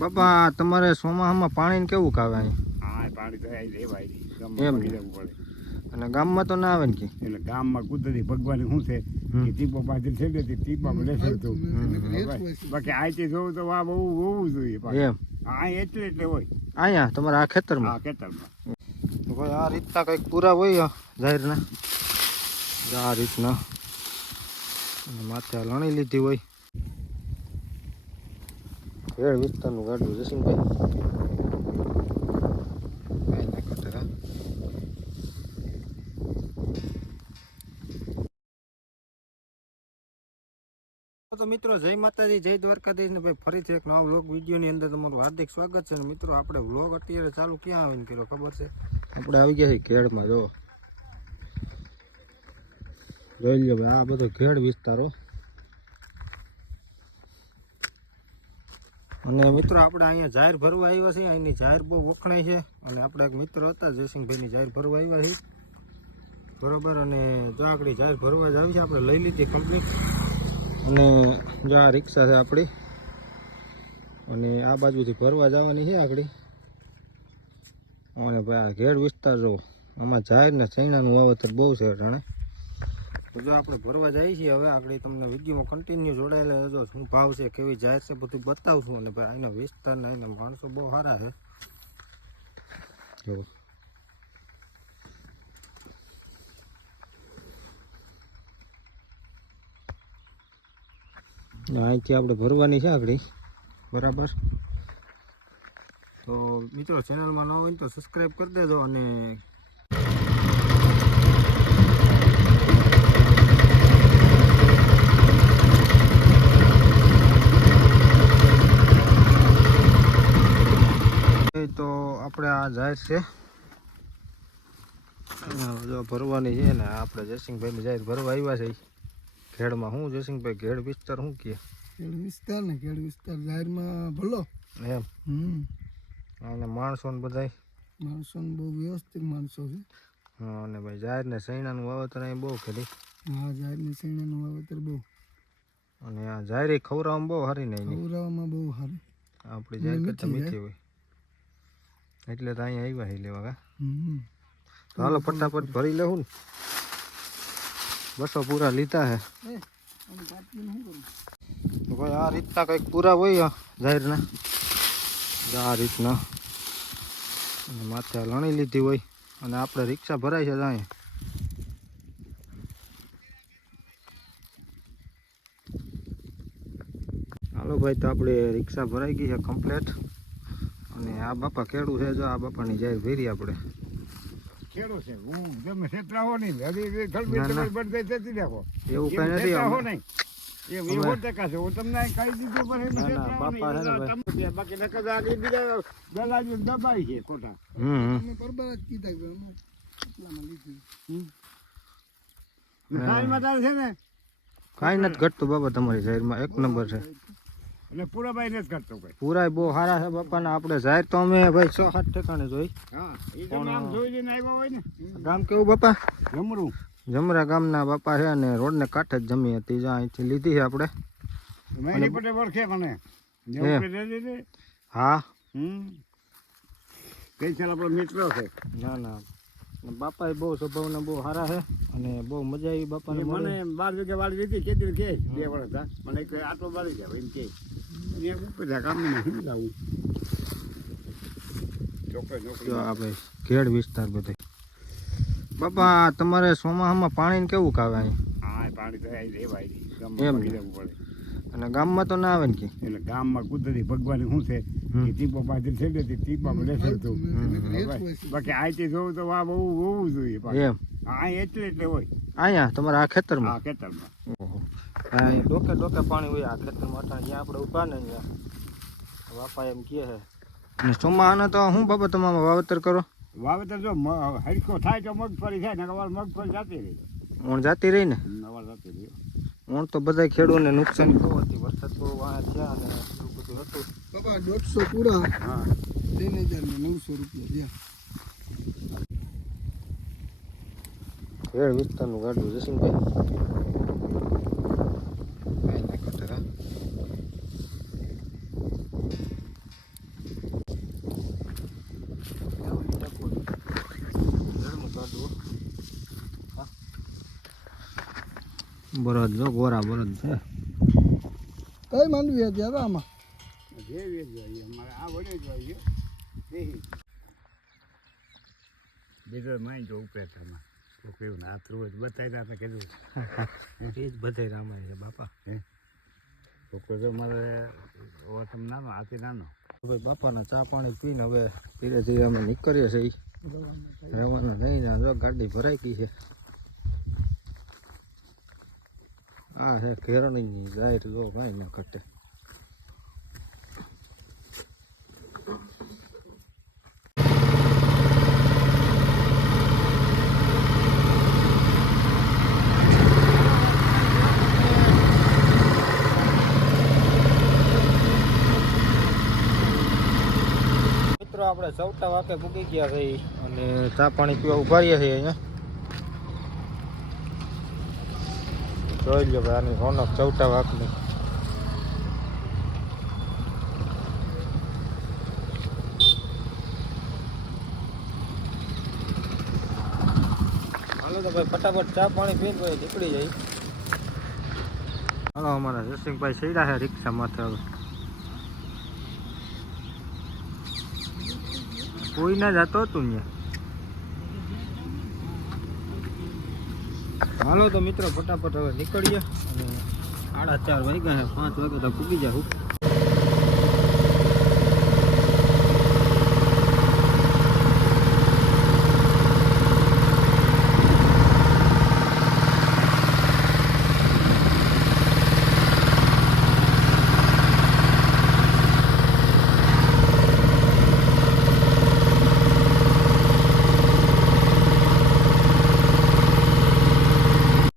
બાપા તમારે ચોમાસામાં પાણી કેવું આવે અહીં? હા, પાણી તો અહીં લેવાય નહીં, એમ ગામમાં ને? જવું પડે. અને ગામમાં તો ના આવે ને કે એટલે ગામમાં કુદરતી ભગવાન શું છે કે ટીપો પાછી છે ને ટીપામાં લેસડતું. બાકી અહીંથી જોવું તો આ બહુ હોવું જોઈએ પાછું. એમ અહીં એટલે હોય અહીંયા તમારા આ ખેતરમાં આ ખેતરમાં. તો ભાઈ આ રીતના કંઈક પૂરા હોય જાહેરના આ રીતના અને માથે આ લણી લીધી હોય ખેડ વિસ્તારનું ગાડું જસીનભાઈ કાંઈ ના ઘટે હા. તો મિત્રો જય માતાજી જય દ્વારકાધીશ ને ભાઈ ફરીથી એક નવા વ્લોગ વિડીયોની અંદર તમારું હાર્દિક સ્વાગત છે. ને મિત્રો આપણે વ્લોગ અત્યારે ચાલુ ક્યાં આવીને કર્યો ખબર છે? આપણે આવી ગયા છીએ ખેડમાં. જો જોઈ લો ભાઈ આ બધો ખેડ વિસ્તારો. અને મિત્રો આપણે અહીંયા જાહેર ભરવા આવ્યા છીએ. અહીંની જાહેર બહુ વખણાય છે અને આપણે એક મિત્ર હતા જયસિંહભાઈની જાહેર ભરવા આવ્યા છીએ બરોબર. અને જો આગળ જાહેર ભરવા જ આવી છે આપણે લઈ લીધી કમ્પ્લીટ. અને જો આ રિક્ષા છે આપણી અને આ બાજુથી ભરવા જવાની છે આગળ. અને ભાઈ આ ઘેડ વિસ્તાર જો આમાં જાહેર ને ચૈણાનું વાવેતર બહુ છે અટાણે. તો જો આપણે ભરવા જઈએ છીએ હવે આગળ તમને વિડીયોમાં કન્ટિન્યુ જોડાયેલા રહેજો. શું ભાવ છે કેવી જાહેર છે બધું બતાવશું. અને ભાઈ અહીંના વિસ્તારના અહીંના માણસો બહુ સારા છે જો. અહીંથી આપણે ભરવાની છે આગળ બરાબર. તો મિત્રો ચેનલમાં ન હોય તો સબસ્ક્રાઈબ કરી દેજો. અને તો આપણે આ જાહેર છે જો ભરવાની છે ને આપણે જયસિંહભાઈની જાહેર ભરવા આવ્યા છે ખેડમાં. શું જયસિંહભાઈ ખેડ વિસ્તાર શું કહે? ખેડ વિસ્તાર ને ખેડ વિસ્તાર જાહેરમાં ભલો એમ અને માણસો ને બધા માણસો બહુ વ્યવસ્થિત માણસો છે. હા અને ભાઈ જાહેર ને સૈણાનું વાવેતર અહીં બહુ ખેડી. હા, જાહેરની સૈણાનું વાવેતર બહુ. અને આ જાહેર ખવડાવવામાં બહુ સારી નહીં ખવડાવવામાં બહુ સારી. આપણી જાહેર કરતા મીઠી હોય એટલે તો અહીંયા આવ્યા છે લેવા. તો હાલો ફટાફટ ભરી લેવું ને. 200 પૂરા લીધા છે. તો ભાઈ આ રીતના કંઈક પૂરા હોય જાહેરના આ રીતના અને માથે લણી લીધી હોય. અને આપણે રિક્ષા ભરાય છે અહીંયા. હાલો ભાઈ તો આપણે રિક્ષા ભરાઈ ગઈ છે કમ્પ્લેટ. અને આ બાપા ખેડૂ છે જો આ બાપાની જાહેર ભરી આપણે. ખેડો છે હું તમે સેટલા હો નહીં હજી ગળબી તમારી બંધ થઈ જતી રાખો એવું કઈ નથી હો નહીં એ 20% છે. હું તમને કહી દીધું પણ બાપા છે ને ભાઈ બાકી નકર આગળ બીજા દલાલી દબાઈ છે ખોટા. અમે પરબાર જ કીધા કે અમે એટલામાં લીધી. ખાઈમાં તારે છે ને કાંઈ નથી ઘટતું બાપા તમારી જાહેરમાં એક નંબર છે. એટલે પૂરાભાઈ નથી કરતો કોઈ. પૂરાય બહુ સારા છે બાપાના. આપણે જાહેર તો અમે ભાઈ 6-7 ઠેકાણે જોઈ. હા એ તો નામ જોઈ જઈને આવ્યા હોય ને. ગામ કેવું બાપા? જમરું જમરા ગામના બાપા છે અને રોડને કાંઠે જ જમી હતી જ્યાં અહીંથી લીધી છે આપણે. મેની પટે વળખે કોને હા કઈ ચાલ આપણો મિત્ર છે. ના ના બાપા બહુ સ્વભાવના બહુ સારા છે અને બહુ મજા આવી બાપાને. મને 12 વીઘા વાળી દીધી કેદી કે 2 વર્ષ થા મને એક આટલો વાળી જાય એમ કે એ બધા કામ નહીં લાવું ચોક્કસ. આ ભાઈ ખેડ વિસ્તાર બધે બાપા તમારે ચોમાસામાં પાણી કેવું આવે અહીં? હા, પાણી તો અહીં લેવાય નહીં, એમ ગામમાં ને? જવું પડે. અને ગામમાં તો ના આવે ને કે? એટલે ગામમાં કુદરતી ભગવાન શું છે કે ટીપો પાછી છે ને ટીપામાં લેસડતું. બાકી અહીંથી જોવું તો આ બહુ હોવું જોઈએ પાછું. એમ અહીં એટલે હોય અહીંયા તમારા આ ખેતરમાં? આ ખેતરમાં. ઓહો અહીં ડોકે ડોકે પાણી હોય આ ખેતરમાં અટાણે જ્યાં આપણે ઊભા ને ત્યાં બાપા એમ કહે છે. અને ચોમાસાને તો શું બાપા તમારે વાવેતર કરો? વાવેતર જો હરખો થાય તો મગફળી થાય ને અવાર મગફળી જતી રહી. ઊણ જાતી રહી ને? અવાર જતી રહી. ઊણ તો બધા ખેડૂતોને નુકસાની બહુ હતી. વરસાદ બહુ વાહ થયા અને એવું બધું હતું. બાબા 150 પૂરા હા 3900 રૂપિયા ખેડ વિસ્તારનું ગાડું જસીનભાઈ કાંઈ ના ઘટે હા. બરોબર જો ગોરા બરોબર છે. કઈ માંડવી હતી હવે આમાં જેવી જ જોઈએ અમારે આ વડે જ જોઈએ દેહી બીજો માઈ જો ઉપેટામાં કેવું ના થયું બતાવી આપણે કીધું એ જ બધે રામાય છે બાપા. તો મારે ઓટમ નાનો હાથી નાનો હવે બાપાના ચા પાણી પીને હવે ધીરે ધીરે અમે નીકળીએ છીએ રવાના થઈને. જો ગાડી ભરાઈ ગઈ છે. આ છે ઘેરણીની જાહેર જો કાંઈ ના ઘટે. મિત્રો આપણે ચૌટા વાકે પૂકી ગયા છે અને ચા પાણી પીવા ઉભા રહ્યા છીએ અહીંયા. જોઈ લો ભાઈ આની રોનક ચૌટા વાકની. હાલો તો ભાઈ ફટાફટ ચા પાણી પીને ભાઈ નીકળી જાય. હાલો અમારા જયસિંહભાઈ સૈડા છે રિક્ષા માથે. હવે કોઈ ના જતો હતું ને. હાલો તો મિત્રો ફટાફટ હવે નીકળીએ અને 4:30 વાગ્યા છે. 5 વાગે તો પૂગી જાઉં.